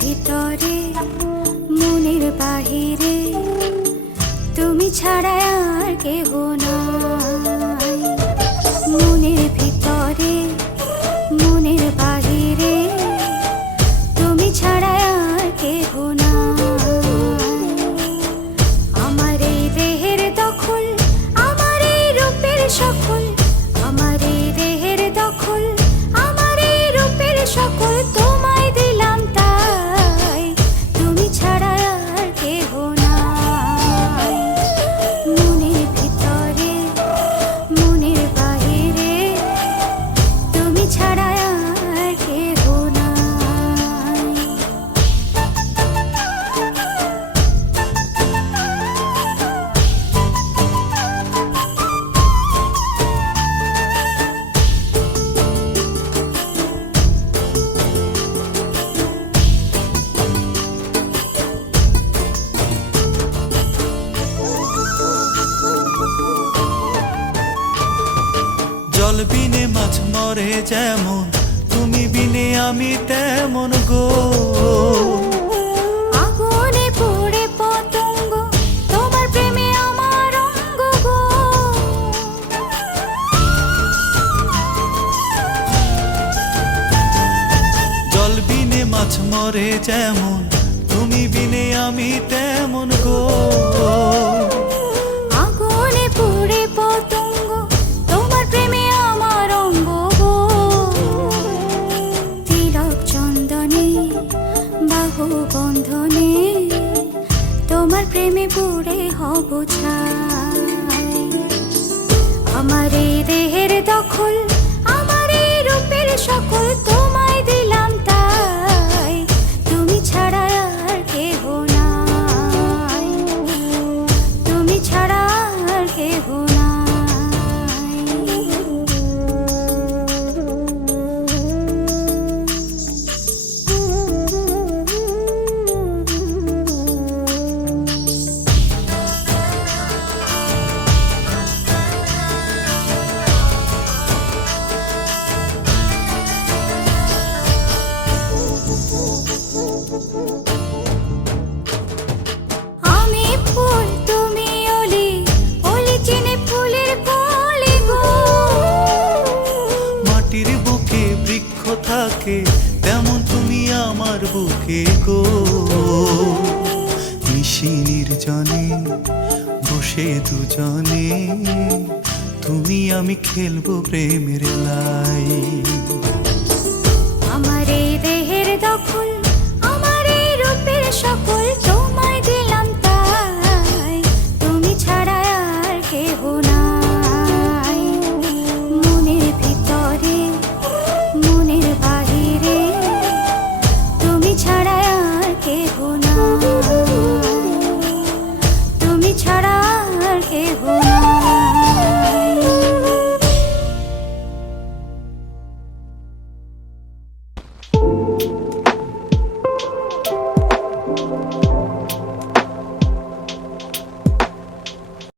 ভিতরে, মনের বাহিরে। তুমি ছাড়া আর কেহ নাই। মনের ভিতরে, মনের বাহিরে। তুমি ছাড়া আর কেহ আমার এই দেহের দখল, আমার এই রূপের সকল জল বিনে মাছ মরে যেমন তুমি বিনে আমি তেমন গো। আগুনে পড়ে পতঙ্গ তোমার প্রেমে আমার অঙ্গ গো। জল বিনে মাছ মরে যেমন তুমি বিনে আমি তেমন গো। প্রেমে পড়ে হব ছাই। আমার এই দেহের দখল থাকে তেমন তুমি আমার বুকে গো। নিশি নির্জনে, বসে দুজনে, তুমি আমি খেলব প্রেমের লাই। কেহ